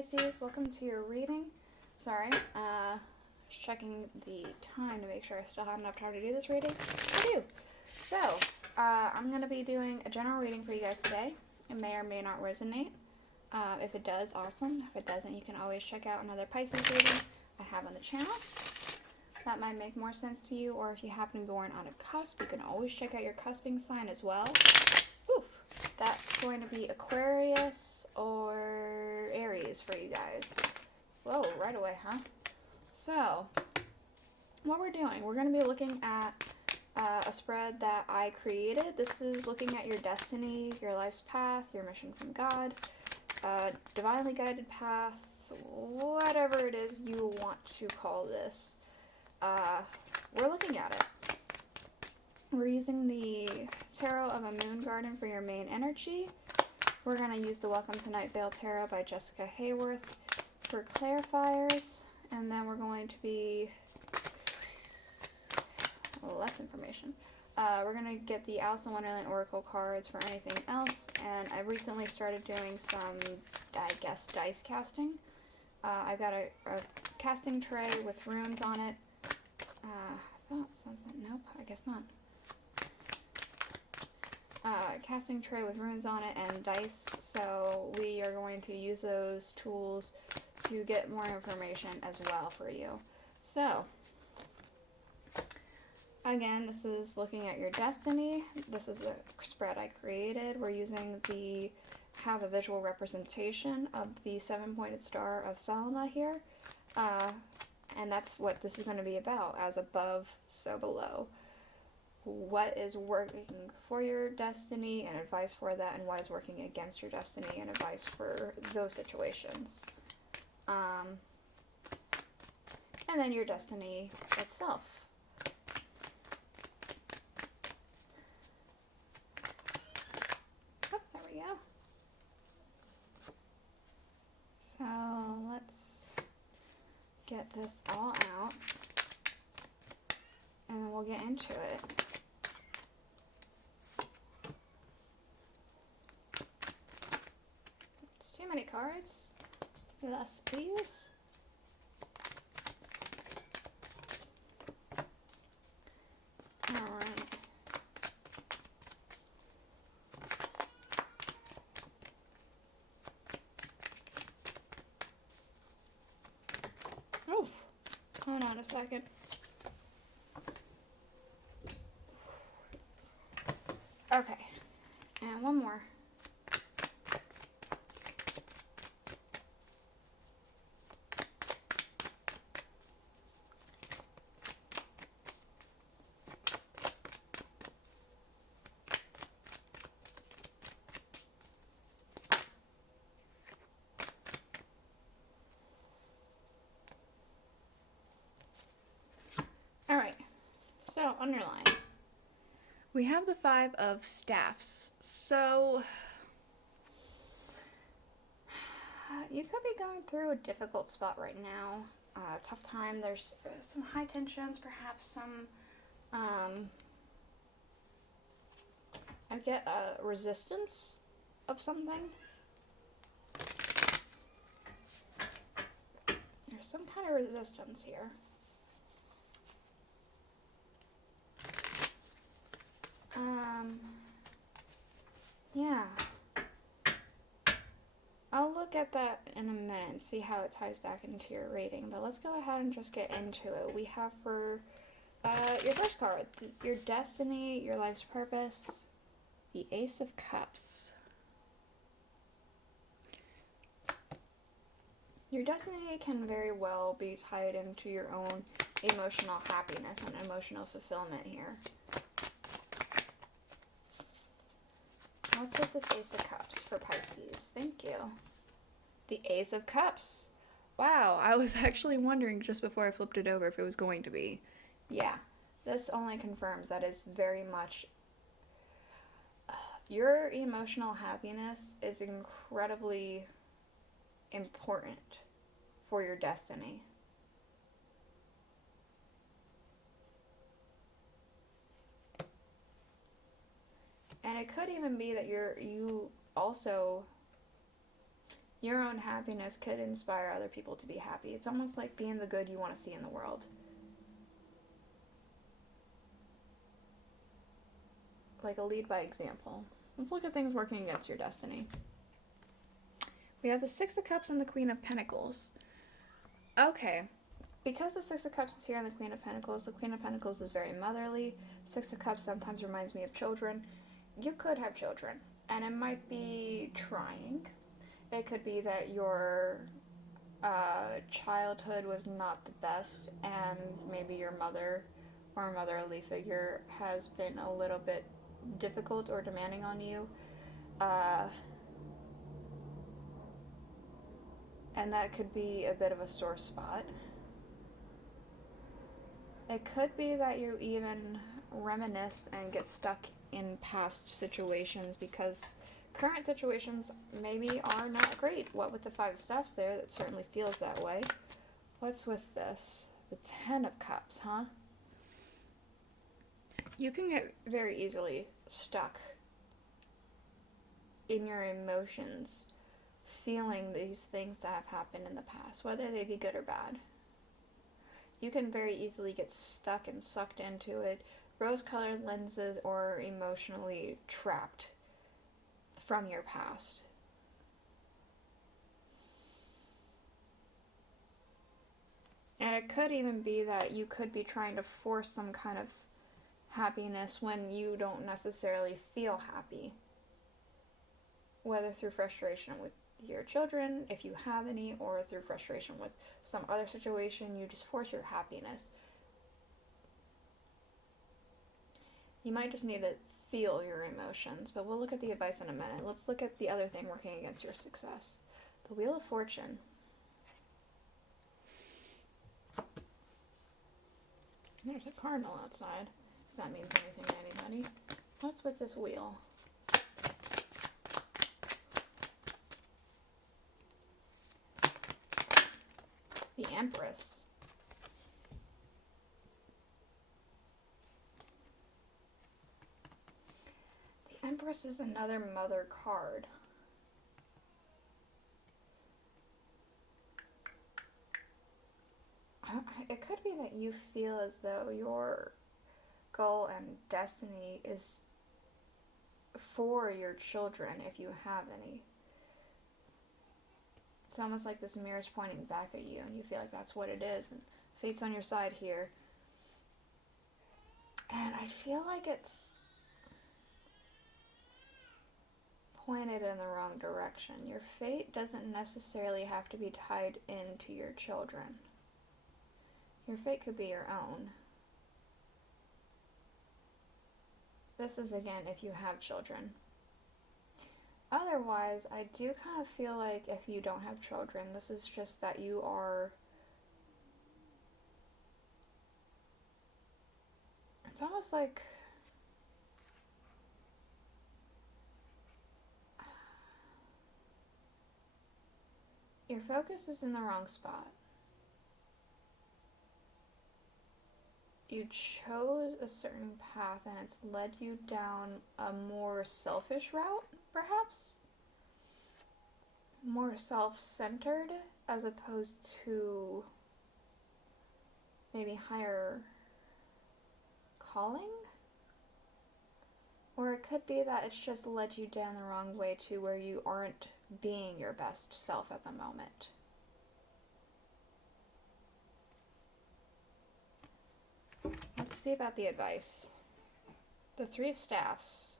Pisces, welcome to your reading. Sorry, just checking the time to make sure I still have enough time to do this reading. I do. So, I'm going to be doing a general reading for you guys today. It may or may not resonate. If it does, awesome. If it doesn't, you can always check out another Pisces reading I have on the channel. That might make more sense to you, or if you happen to be born on a cusp, you can always check out your cusping sign as well. Oof, that's going to be Aquarius or Aries for you guys. Whoa, right away, huh? So, what we're doing, we're going to be looking at a spread that I created. This is looking at your destiny, your life's path, your mission from God, divinely guided path, whatever it is you want to call this. We're looking at it. We're using the Tarot of a Moon Garden for your main energy. We're going to use the Welcome to Night Vale Tarot by Jessica Hayworth for clarifiers. And then we're going to be less information. We're going to get the Alice in Wonderland Oracle cards for anything else. And I recently started doing some, I guess, dice casting. I've got a casting tray with runes on it. I thought something. Nope, I guess not. Casting tray with runes on it and dice. So we are going to use those tools to get more information as well for you. So, again, this is looking at your destiny. This is a spread I created. We're using have a visual representation of the 7-pointed star of Thelema here. And that's what this is going to be about, as above, so below. What is working for your destiny and advice for that, and what is working against your destiny and advice for those situations. And then your destiny itself. Oh, there we go. So let's get this all out, and then we'll get into it. It's too many cards. Less, please. Alright. Oh, hold on a second. Okay, and one more. Alright, so underline. We have the 5 of staffs, so you could be going through a difficult spot right now, tough time. There's some high tensions, perhaps some, I get a resistance of something. There's some kind of resistance here. Yeah. I'll look at that in a minute and see how it ties back into your rating, but let's go ahead and just get into it. We have for your first card, your destiny, your life's purpose, the Ace of Cups. Your destiny can very well be tied into your own emotional happiness and emotional fulfillment here. What's with this Ace of Cups for Pisces? Thank you. The Ace of Cups. Wow, I was actually wondering just before I flipped it over if it was going to be. Yeah, this only confirms that is very much... your emotional happiness is incredibly important for your destiny. And it could even be that you also your own happiness could inspire other people to be happy. It's almost like being the good you want to see in the world. Like a lead by example. Let's look at things working against your destiny. We have the Six of Cups and the Queen of Pentacles. Okay, because the Six of Cups is here and the Queen of Pentacles is very motherly. Six of Cups sometimes reminds me of children. You could have children, and it might be trying. It could be that your childhood was not the best, and maybe your mother or motherly figure has been a little bit difficult or demanding on you. And that could be a bit of a sore spot. It could be that you even reminisce and get stuck in past situations because current situations maybe are not great. What with the Five of Staffs there, that certainly feels that way. What's with this? The Ten of Cups, huh? You can get very easily stuck in your emotions, feeling these things that have happened in the past, whether they be good or bad. You can very easily get stuck and sucked into it, rose-colored lenses, or emotionally trapped from your past. And it could even be that you could be trying to force some kind of happiness when you don't necessarily feel happy. Whether through frustration with your children, if you have any, or through frustration with some other situation, you just force your happiness. You might just need to feel your emotions, but we'll look at the advice in a minute. Let's look at the other thing working against your success. The Wheel of Fortune. There's a cardinal outside. If that means anything to anybody. What's with this wheel? The Empress. The Empress is another mother card. It could be that you feel as though your goal and destiny is for your children, if you have any. It's almost like this mirror's pointing back at you, and you feel like that's what it is, and fate's on your side here. And I feel like it's pointed in the wrong direction. Your fate doesn't necessarily have to be tied into your children. Your fate could be your own. This is, again, if you have children. Otherwise, I do kind of feel like if you don't have children, this is just that you are... It's almost like... Your focus is in the wrong spot. You chose a certain path and it's led you down a more selfish route, perhaps? More self-centered as opposed to maybe higher calling? Or it could be that it's just led you down the wrong way to where you aren't being your best self at the moment. Let's see about the advice. The Three of Staffs.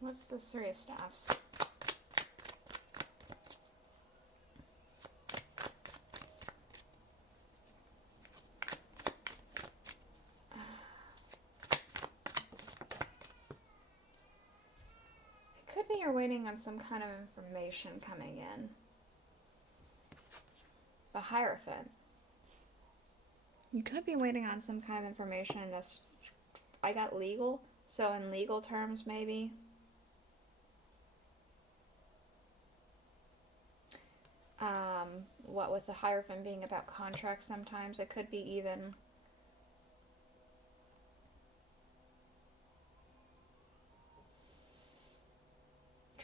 What's the Three of Staffs? It could be you're waiting on some kind of information coming in. The Hierophant. You could be waiting on some kind of information. I got legal, so in legal terms, maybe. What with the Hierophant being about contracts sometimes, it could be even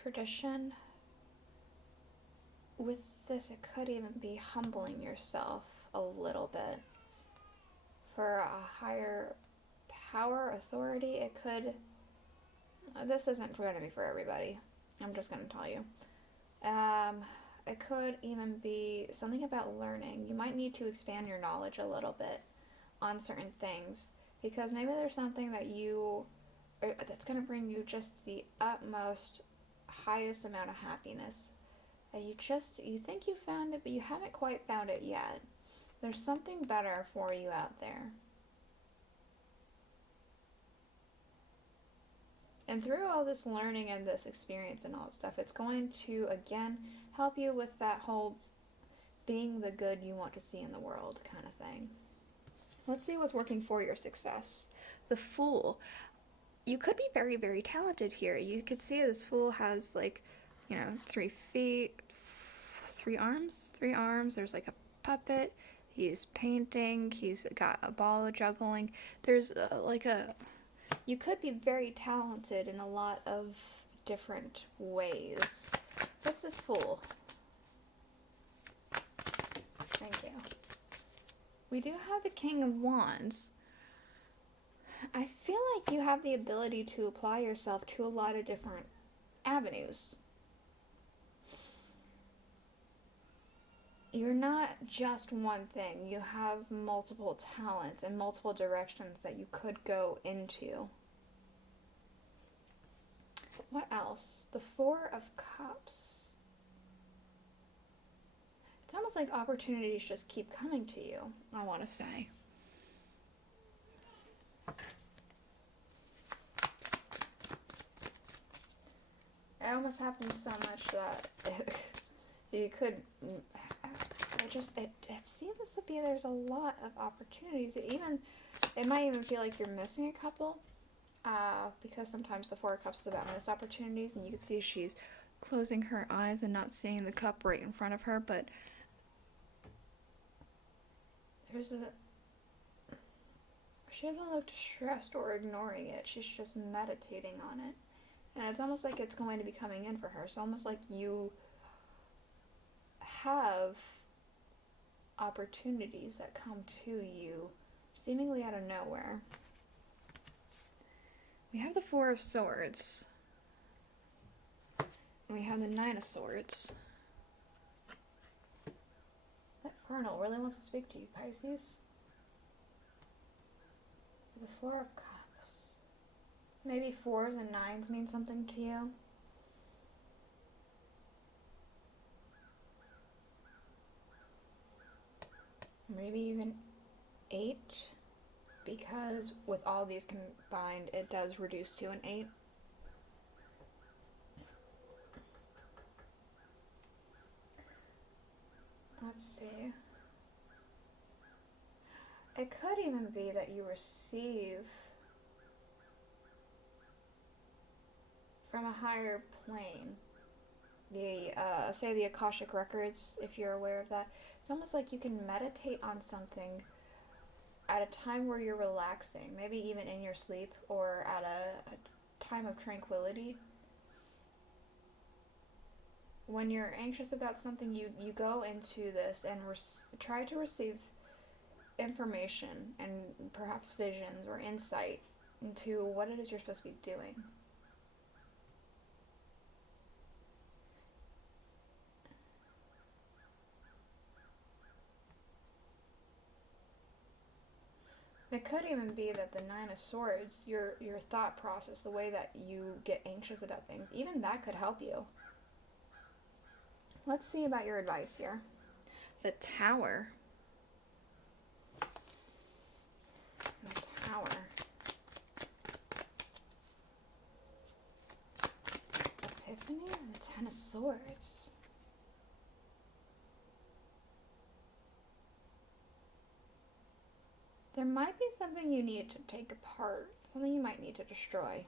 tradition. With this, it could even be humbling yourself a little bit for a higher power, authority. It could, this isn't going to be for everybody. I'm just going to tell you. It could even be something about learning. You might need to expand your knowledge a little bit on certain things, because maybe there's something that that's going to bring you just the utmost, highest amount of happiness. And you think you found it, but you haven't quite found it yet. There's something better for you out there. And through all this learning and this experience and all that stuff, it's going to, again, help you with that whole being the good you want to see in the world kind of thing. Let's see what's working for your success. The Fool. You could be very, very talented here. You could see this Fool has 3 feet, 3 arms. There's like a puppet. He's painting. He's got a ball juggling. There's you could be very talented in a lot of different ways. What's this Fool? Thank you. We do have the King of Wands. I feel like you have the ability to apply yourself to a lot of different avenues. You're not just one thing. You have multiple talents and multiple directions that you could go into. What else? The Four of Cups. It's almost like opportunities just keep coming to you, I want to say. It almost happens so much that you could... It seems to be there's a lot of opportunities. It might even feel like you're missing a couple, because sometimes the Four of Cups is about missed opportunities, and you can see she's closing her eyes and not seeing the cup right in front of her, but she doesn't look distressed or ignoring it. She's just meditating on it, and it's almost like it's going to be coming in for her. It's almost like you have opportunities that come to you seemingly out of nowhere. We have the Four of Swords. And we have the Nine of Swords. That Colonel really wants to speak to you, Pisces. The Four of Cups. Maybe 4s and 9s mean something to you. Maybe even 8, because with all these combined, it does reduce to an 8. Let's see. It could even be that you receive from a higher plane. Say the Akashic Records, if you're aware of that. It's almost like you can meditate on something at a time where you're relaxing, maybe even in your sleep, or at a time of tranquility. When you're anxious about something, you go into this and try to receive information and perhaps visions or insight into what it is you're supposed to be doing. It could even be that the Nine of Swords, your thought process, the way that you get anxious about things, even that could help you. Let's see about your advice here. The Tower. The Tower. Epiphany and the Ten of Swords. There might be something you need to take apart, something you might need to destroy.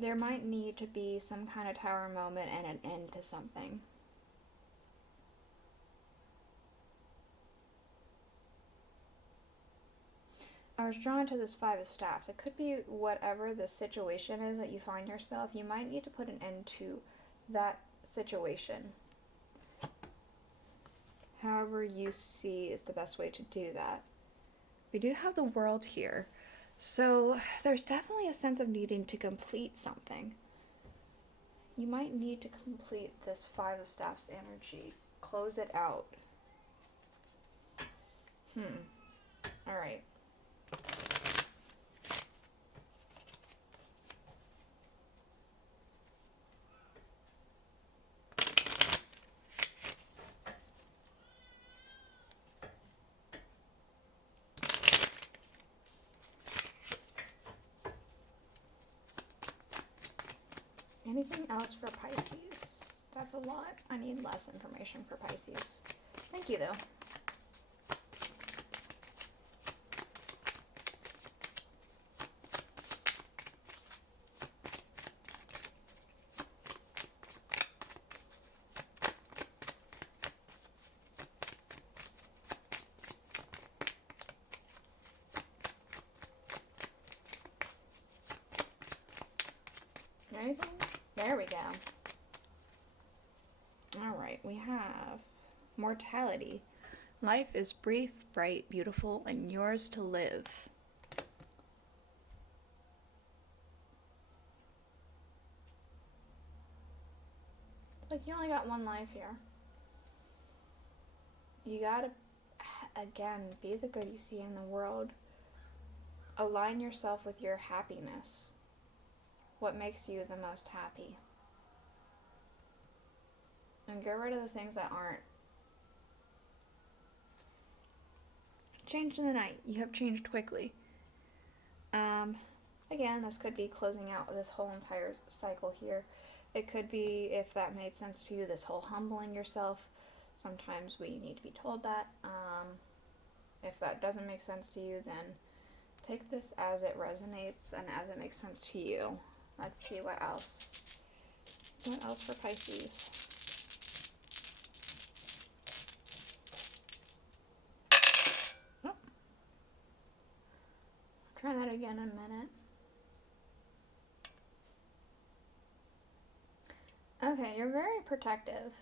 There might need to be some kind of tower moment and an end to something. I was drawn to this Five of Staffs. It could be whatever the situation is that you find yourself. You might need to put an end to that situation. However you see is the best way to do that. We do have the World here. So there's definitely a sense of needing to complete something. You might need to complete this Five of Staffs energy. Close it out. Alright. Anything else for Pisces? That's a lot. I need less information for Pisces. Thank you, though. Anything? There we go. Alright, we have mortality. Life is brief, bright, beautiful, and yours to live. It's like you only got one life here. You gotta, again, be the good you see in the world. Align yourself with your happiness. What makes you the most happy? And get rid of the things that aren't. Change in the night. You have changed quickly. Again, this could be closing out this whole entire cycle here. It could be, if that made sense to you, this whole humbling yourself. Sometimes we need to be told that. If that doesn't make sense to you, then take this as it resonates and as it makes sense to you. Let's see what else. What else for Pisces? Oh. Try that again in a minute. Okay, you're very protective.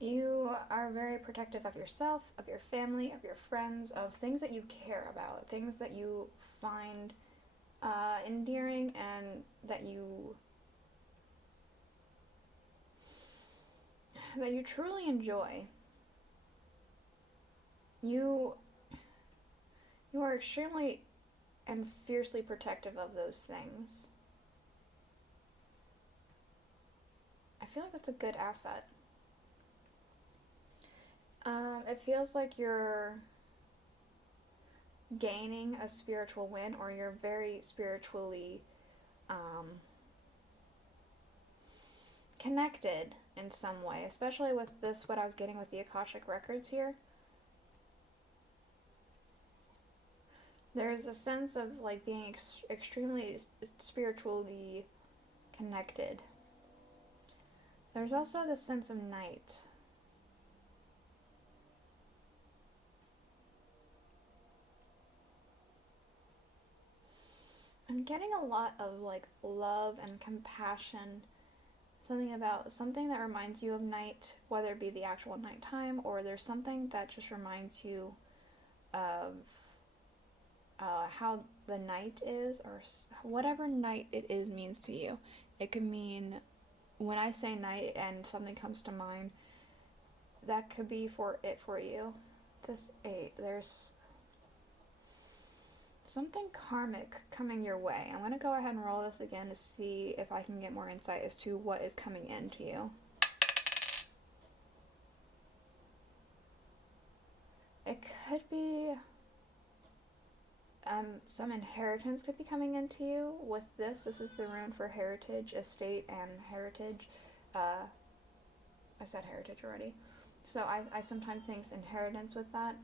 You are very protective of yourself, of your family, of your friends, of things that you care about, things that you find endearing and that you truly enjoy. You are extremely and fiercely protective of those things. I feel like that's a good asset. It feels like you're gaining a spiritual win, or you're very spiritually connected in some way, especially with this, what I was getting with the Akashic Records here. There's a sense of like being extremely spiritually connected. There's also this sense of night. I'm getting a lot of like love and compassion. Something that reminds you of night, whether it be the actual nighttime, or there's something that just reminds you of how the night is, or whatever night it is means to you. It could mean, when I say night and something comes to mind, that could be for you. This 8, there's something karmic coming your way. I'm going to go ahead and roll this again to see if I can get more insight as to what is coming into you. It could be some inheritance could be coming into you with this. This is the rune for heritage, estate, and heritage. I said heritage already. So I sometimes think inheritance with that.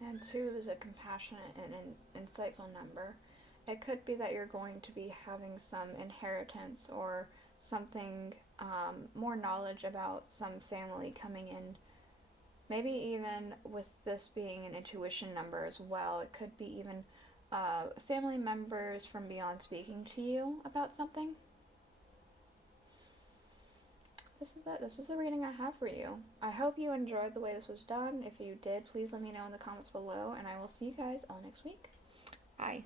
And 2 is a compassionate and insightful number. It could be that you're going to be having some inheritance or something, more knowledge about some family coming in. Maybe even with this being an intuition number as well, it could be even family members from beyond speaking to you about something. This is it. This is the reading I have for you. I hope you enjoyed the way this was done. If you did, please let me know in the comments below, and I will see you guys all next week. Bye.